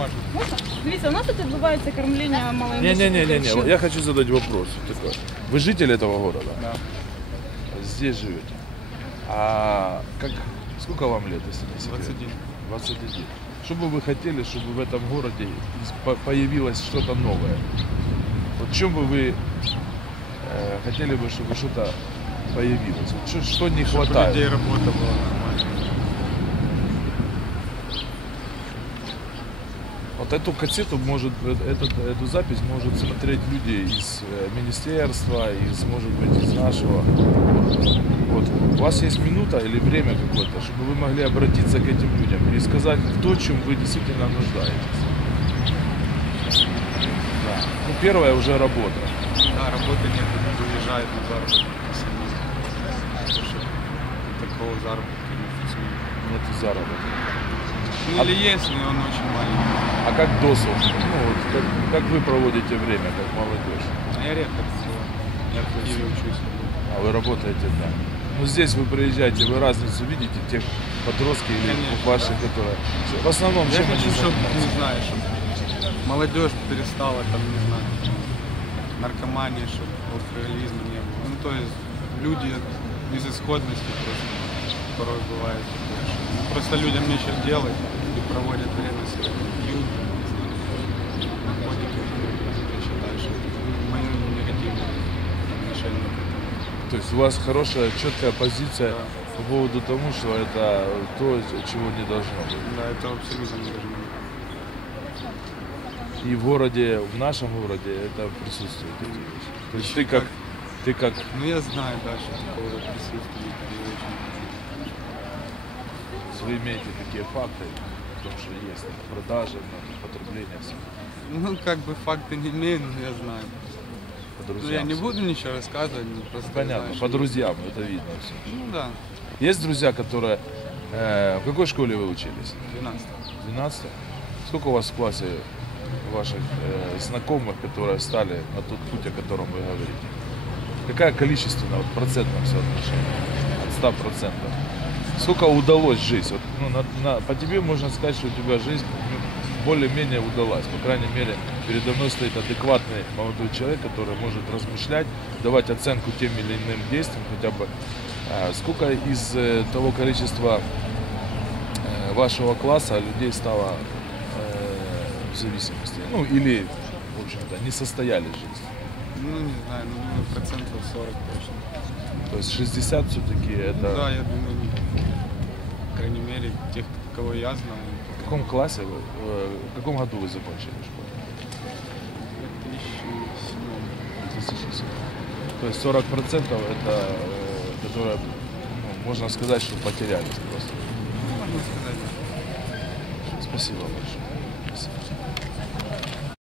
Можна. Можна? Дивіться, у нас тут відбувається кормління малої Не-не-не-не, я хочу задать вопрос. Такой. Вы житель этого города? Да. Здесь живете. А как, сколько вам лет, если не секрет? 21. 21. Что бы вы хотели, чтобы в этом городе по- появилось что-то новое? Вот в чем бы вы э, хотели бы, чтобы что-то появилось? Вот что, что не Чтобы у хватает? людей работа была Вот эту кассету может, э, этот, эту запись может смотреть люди из э, министерства, из, может быть, из нашего. Вот. У вас есть минута или время какое-то, чтобы вы могли обратиться к этим людям и сказать то, чем вы действительно нуждаетесь. Да. Ну, первое уже работа. Да, работы нет, уезжает на заработок. Такого заработка нет. Нет заработка. Ну, или есть, но он очень маленький. А как досуг? Ну, вот, как, как вы проводите время, как молодежь? А я редко. Я в Киеве учусь. А вы работаете, да. Ну здесь вы приезжаете, вы разницу видите, тех подростки или Конечно, ваших, которые... В основном, Я чем хочу, они чтобы, не знаю, чтобы молодежь перестала там, не знаю, наркомании, чтобы алкоголизма не было. Ну, то есть люди безысходности просто порой бывает. Такое, Просто людям нечего делать и проводят время с пьют, наркотики. Это мое негативное отношение к этому. То есть у вас хорошая, четкая позиция Да. по поводу тому, что это то, чего не должно быть. Да, это абсолютно не должно быть. И в городе, в нашем городе это присутствует. То есть ты как, ты как Ну, я знаю, да, что такого присутствует вы имеете такие факты, о том, что есть продажи, потребление. Ну, как бы факты не имею, но я знаю. по Ну, друзьям. я не буду ничего рассказывать, ну, просто Понятно, знаю, по друзьям это видно все. Ну, да, Есть друзья, которые... э, в какой школе вы учились? 12. 12 Сколько у вас в классе ваших э, знакомых, которые стали на тот путь, о котором вы говорите? Какая количественное, вот, процентное соотношение от 100 процентов? Сколько удалось жить? Вот, ну, на- на- по тебе можно сказать, что у тебя жизнь ну, более-менее удалась. По крайней мере, передо мной стоит адекватный молодой человек, который может размышлять, давать оценку тем или иным действиям, хотя бы э, сколько из э, того количества э, вашего класса людей стало э, в зависимости. Ну, или, в общем-то, не состоялись в жизни. Ну, не знаю, ну, процентов 40 точно. То есть 60 все-таки это... Ну, да, я думаю, ну, по крайней мере, тех, кого я знаю, В каком классе вы, э, в каком году вы закончили школу? в 2007 2007. То есть 40 процентов это, э, которые, ну, можно сказать, что потерялись просто. Ну, можно сказать. Спасибо большое.